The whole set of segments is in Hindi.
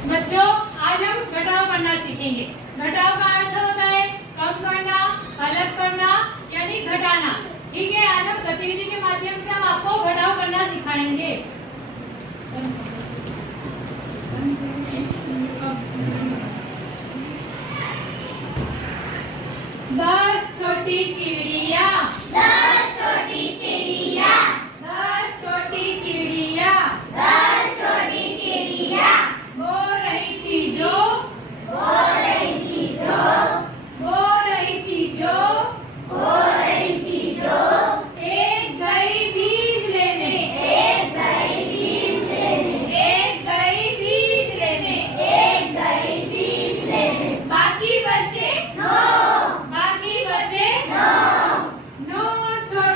बच्चों आज हम घटाव करना सीखेंगे। घटाव का अर्थ होता है कम करना, अलग करना यानी घटाना। ठीक है, आज हम गतिविधि के माध्यम से हम आपको घटाव करना सिखाएंगे। 10 छोटी चिड़िया, 10 छोटी चिड़िया, 10 छोटी चिड़िया, 10 छोटी चिड़िया, बोल रही थी जो, बोल रही थी जो, बोल रही थी जो, बोल रही थी जो, एक गई बीज लेने, एक गई बीज लेने, एक गई बीज लेने, एक गई बीज लेने, बाकी बचे 9, बाकी बचे 9, 9 छोटी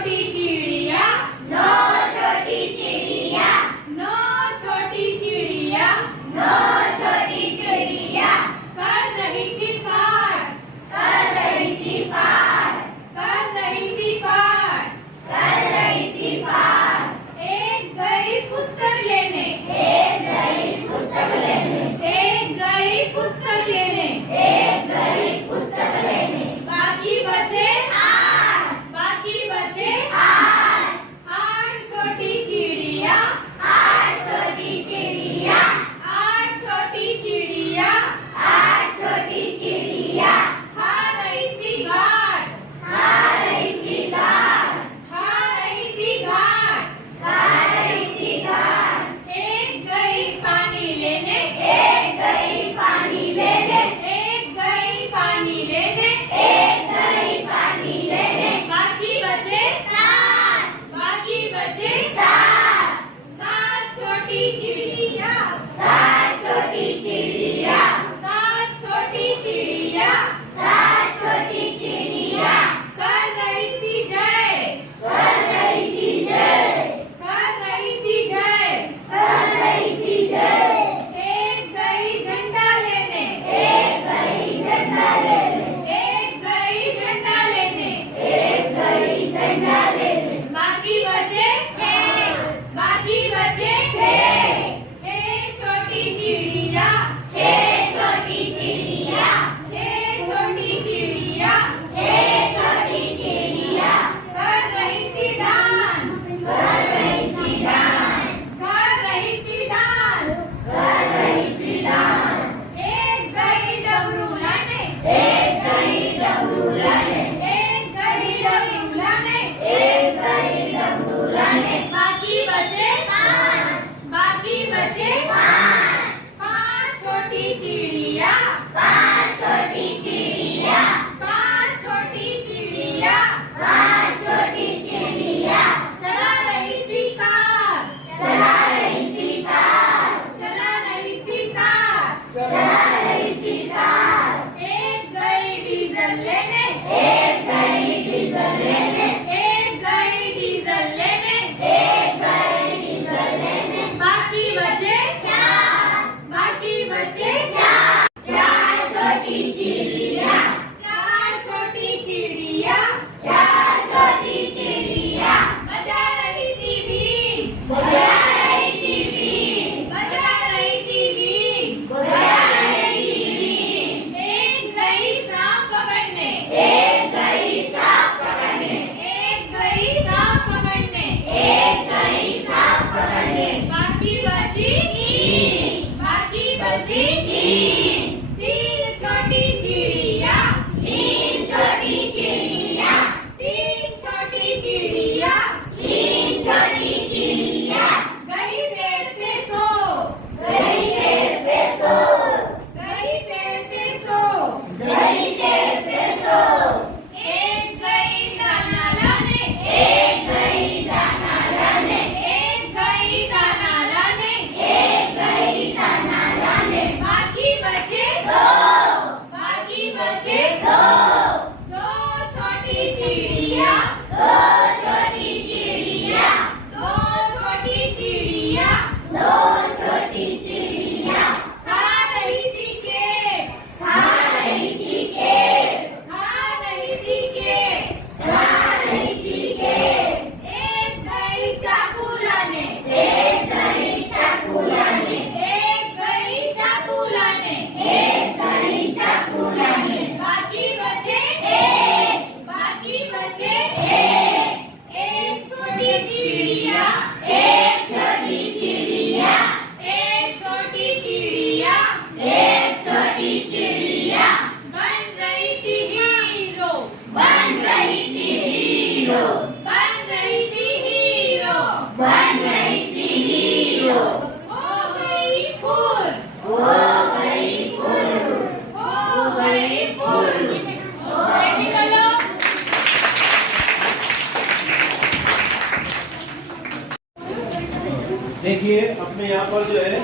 यहाँ पर जो है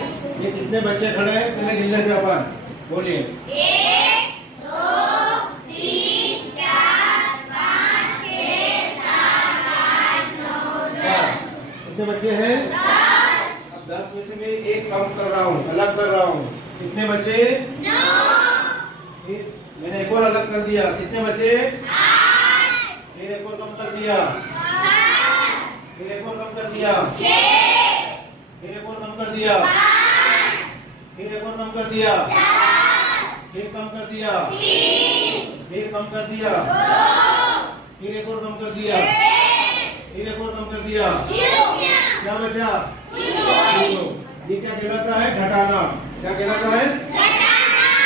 ये कितने बच्चे खड़े हैं पहले गिन लेते हैं अपन। बोलिए। 1 2 3 4 5 6 7 8 9 10 कितने बच्चे हैं? 10 में से मैं एक कम कर रहा हूँ, अलग कर रहा हूँ। कितने बचे? 9 फिर मैंने एक और अलग कर दिया। कितने बचे? 8 फिर एक और कम कर दिया। 7 फिर एक और कम कर दिया। 6 फिर एक और कम कर दिया। 5 फिर एक और कम कर दिया। 4 फिर कम कर दिया। 3 फिर कम कर दिया। 2 फिर एक और कम कर दिया। 1 फिर एक और कम कर दिया। 0 क्या बचा? 0 ये क्या कहलाता है? घटाना। क्या कहलाता है? घटाना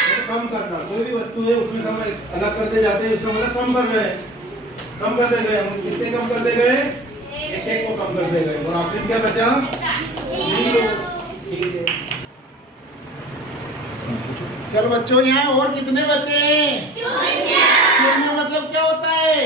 तो कम करना। कोई भी वस्तु है उसमें हम अलग करते जाते हैं, उसका मतलब कम कर रहे हैं। कम करते गए हम। कितने कम करते गए? एक एक को कम करते गए। और आखिर क्या बचा? 0। ठीक है। चलो बच्चों, यहाँ और कितने बचे हैं? 0 शून्य मतलब क्या होता है?